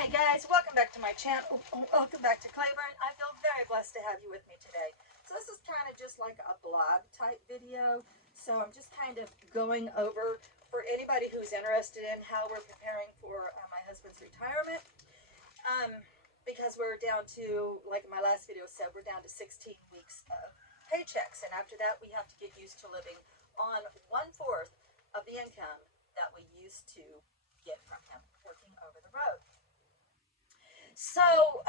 Hi guys, welcome back to my channel. Welcome back to Claiborne. I feel very blessed to have you with me today. So this is kind of just like a blog type video. So I'm just kind of going over for anybody who's interested in how we're preparing for my husband's retirement. Because we're down to, like my last video said, we're down to 16 weeks of paychecks. And after that, we have to get used to living on 1/4 of the income that we used to get from him working over the road. So,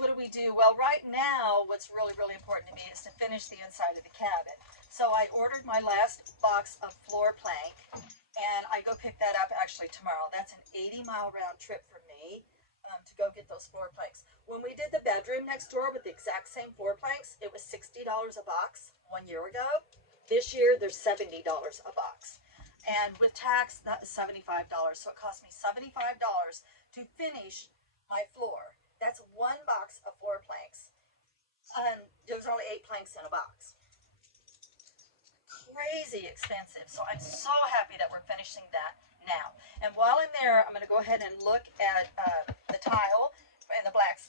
what do we do? Well, right now, what's really important to me is to finish the inside of the cabin. So I ordered my last box of floor plank, and I go pick that up actually tomorrow. That's an 80-mile round trip for me to go get those floor planks. When we did the bedroom next door with the exact same floor planks, it was $60 a box 1 year ago. This year, they're $70 a box. And with tax, that is $75. So it cost me $75 to finish my floor. That's one box of floor planks. There's only 8 planks in a box. Crazy expensive. So I'm so happy that we're finishing that now. And while I'm there, I'm going to go ahead and look at the tile and the black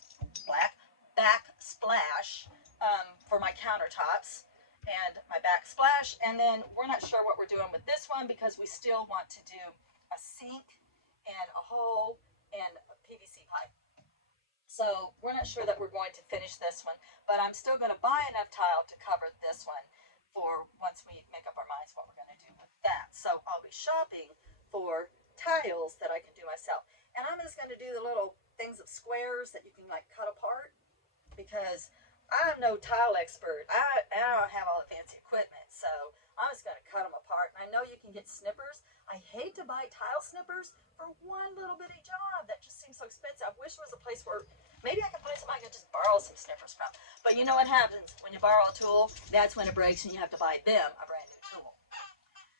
backsplash for my countertops and my backsplash. And then we're not sure what we're doing with this one because we still want to do a sink and a hole and a PVC pipe. So we're not sure that we're going to finish this one, but I'm still going to buy enough tile to cover this one for once we make up our minds what we're going to do with that. So I'll be shopping for tiles that I can do myself. And I'm just going to do the little things of squares that you can like cut apart because I'm no tile expert. I don't have all the fancy equipment, so I'm just going to cut them apart. And I know you can get snippers. I hate to buy tile snippers for one little bitty job. That just seems so expensive. I wish there was a place where maybe I could find somebody I could just borrow some snippers from. But you know what happens when you borrow a tool? That's when it breaks and you have to buy them a brand new tool.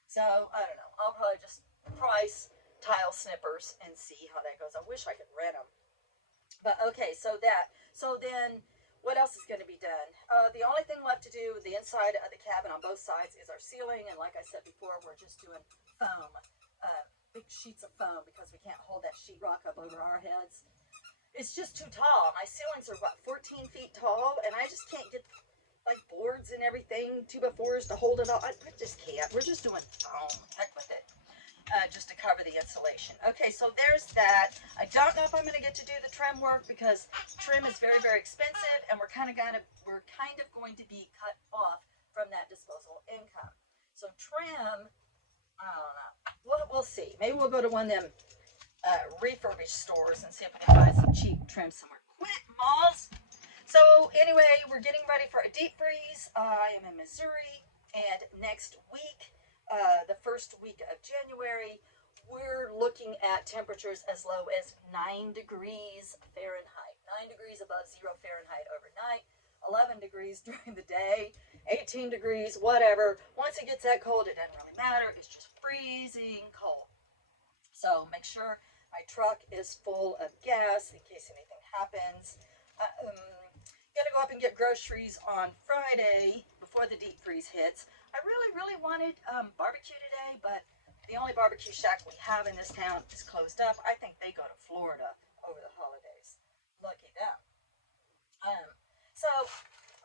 So, I don't know. I'll probably just price tile snippers and see how that goes. I wish I could rent them. But okay, so then what else is going to be done? The only thing left to do, the inside of the cabin on both sides is our ceiling. And like I said before, we're just doing foam, big sheets of foam because we can't hold that sheetrock up over our heads. It's just too tall. My ceilings are about 14 feet tall, and I just can't get like boards and everything, 2x4s to hold it all. I just can't. We're just doing foam. Heck with it. Just to cover the insulation. Okay, so there's that. I don't know if I'm going to get to do the trim work because trim is very expensive, and we're kind of going to be cut off from that disposable income. So trim, I don't know. We'll see. Maybe we'll go to one of them refurbished stores and see if we can find some cheap trim somewhere. Quit, malls. So anyway, we're getting ready for a deep freeze. I am in Missouri, and next week, the first week of January, we're looking at temperatures as low as 9 degrees Fahrenheit. 9 degrees above 0 Fahrenheit overnight, 11 degrees during the day, 18 degrees, whatever. Once it gets that cold, it doesn't really matter. It's just freezing cold. So make sure my truck is full of gas in case anything happens. Gonna go up and get groceries on Friday before the deep freeze hits. I really wanted barbecue today, but the only barbecue shack we have in this town is closed up. I think they go to Florida over the holidays. Lucky them. So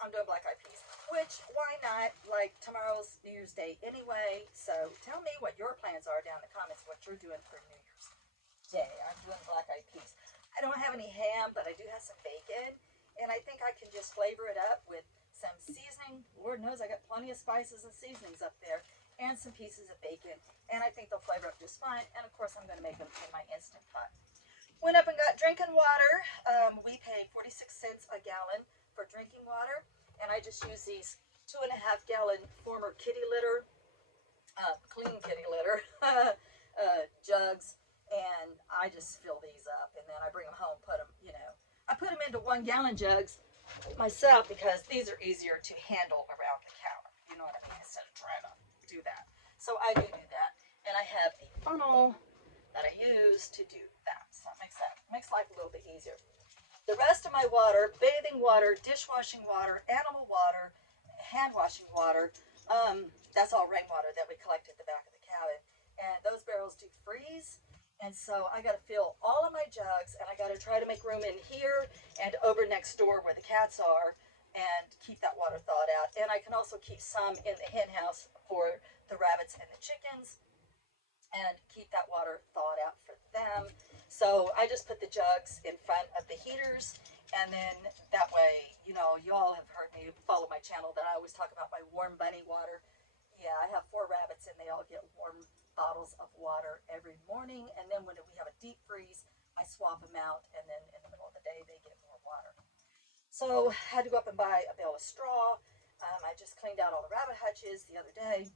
I'm doing black eyed peas, which why not? Like tomorrow's New Year's Day anyway. So tell me what your plans are down in the comments. What you're doing for New Year's Day. I'm doing black eyed peas. I don't have any ham, but I do have some bacon. And I think I can just flavor it up with some seasoning. Lord knows I got plenty of spices and seasonings up there. And some pieces of bacon. And I think they'll flavor up just fine. And of course I'm going to make them in my Instant Pot. Went up and got drinking water. We pay 46 cents a gallon for drinking water. And I just use these 2.5-gallon former kitty litter, clean kitty litter jugs. And I just fill these up. And then I bring them home, put them, I put them into 1-gallon jugs myself because these are easier to handle around the counter. You know what I mean? Instead of trying to do that. So I do that. And I have a funnel that I use to do that. So it makes life a little bit easier. The rest of my water, bathing water, dishwashing water, animal water, hand washing water, that's all rainwater that we collect at the back of the cabin. And those barrels do freeze. And so I got to fill all of my jugs, and I got to make room in here and over next door where the cats are, and keep that water thawed out. And I can also keep some in the hen house for the rabbits and the chickens, and keep that water thawed out for them. So I just put the jugs in front of the heaters, and then that way, you know, you all have heard me follow my channel that I always talk about my warm bunny water. Yeah, I have 4 rabbits, and they all get warm bottles of water every morning. And then when we have a deep freeze, I swap them out, and then in the middle of the day, they get more water. So I had to go up and buy a bale of straw. I just cleaned out all the rabbit hutches the other day.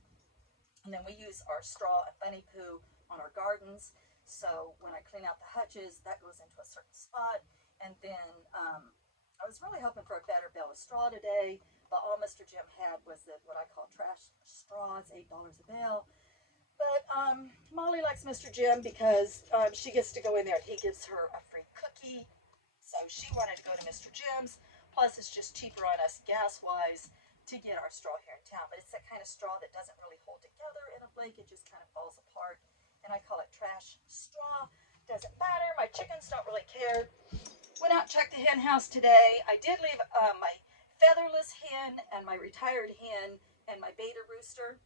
And then we use our straw and bunny poo on our gardens. So when I clean out the hutches, that goes into a certain spot. And then I was really hoping for a better bale of straw today, but all Mr. Jim had was what I call trash straw. It's $8 a bale. But Molly likes Mr. Jim because she gets to go in there and he gives her a free cookie. So she wanted to go to Mr. Jim's. Plus, it's just cheaper on us gas-wise to get our straw here in town. But it's that kind of straw that doesn't really hold together in a flake. It just kind of falls apart. And I call it trash straw. Doesn't matter. My chickens don't really care. Went out and checked the hen house today. I did leave my featherless hen and my retired hen and my beta rooster.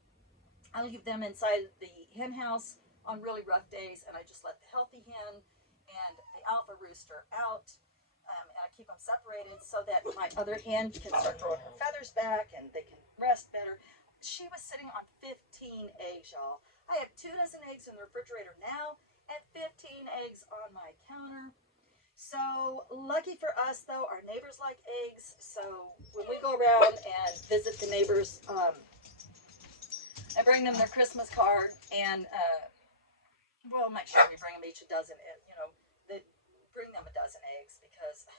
I leave them inside the hen house on really rough days, and I just let the healthy hen and the alpha rooster out. And I keep them separated so that my other hen can start growing her feathers back and they can rest better. She was sitting on 15 eggs, y'all. I have 2 dozen eggs in the refrigerator now and 15 eggs on my counter. So lucky for us, though, our neighbors like eggs. So when we go around and visit the neighbors, I bring them their Christmas card, and we'll make sure we bring them each a dozen. You know, bring them a dozen eggs because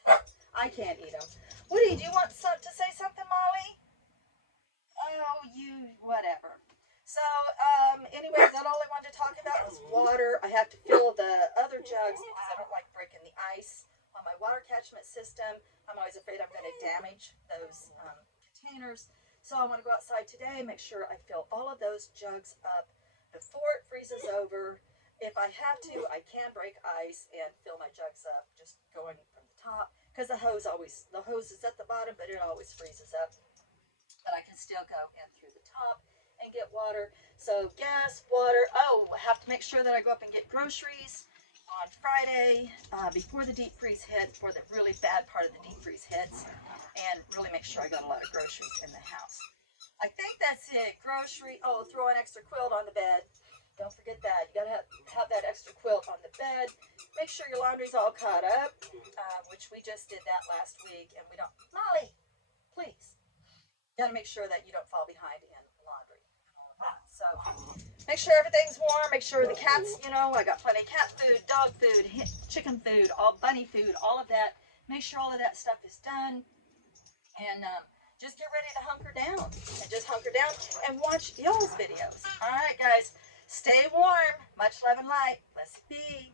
I can't eat them. Woody, do you want to say something, Molly? Oh, you whatever. So, anyways, that all I wanted to talk about was water. I have to fill the other jugs because I don't like breaking the ice on my water catchment system. I'm always afraid I'm going to damage those containers. So I want to go outside today, make sure I fill all of those jugs up before it freezes over. If I have to, I can break ice and fill my jugs up, just going from the top, because the hose is at the bottom, but it always freezes up. But I can still go in through the top and get water. So gas, water. Oh, I have to make sure that I go up and get groceries on Friday before the deep freeze hits, before the really bad part of the deep freeze hits, and really make sure I got a lot of groceries in the house. I think that's it. Grocery. Oh, throw an extra quilt on the bed. Don't forget that. You gotta have that extra quilt on the bed. Make sure your laundry's all caught up, which we just did that last week, and we don't. Molly, please. You gotta make sure that you don't fall behind in laundry and all of that. So make sure everything's warm. Make sure the cats, you know, I got plenty of cat food, dog food, chicken food, all bunny food, all of that. Make sure all of that stuff is done, and just get ready to hunker down. And just hunker down and watch y'all's videos. All right, guys, stay warm. Much love and light. Blessed be.